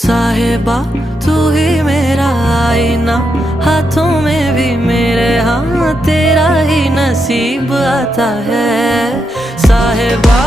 साहिबा तू ही मेरा आईना, हाथों में भी मेरे हाँ तेरा ही नसीब आता है। साहिबा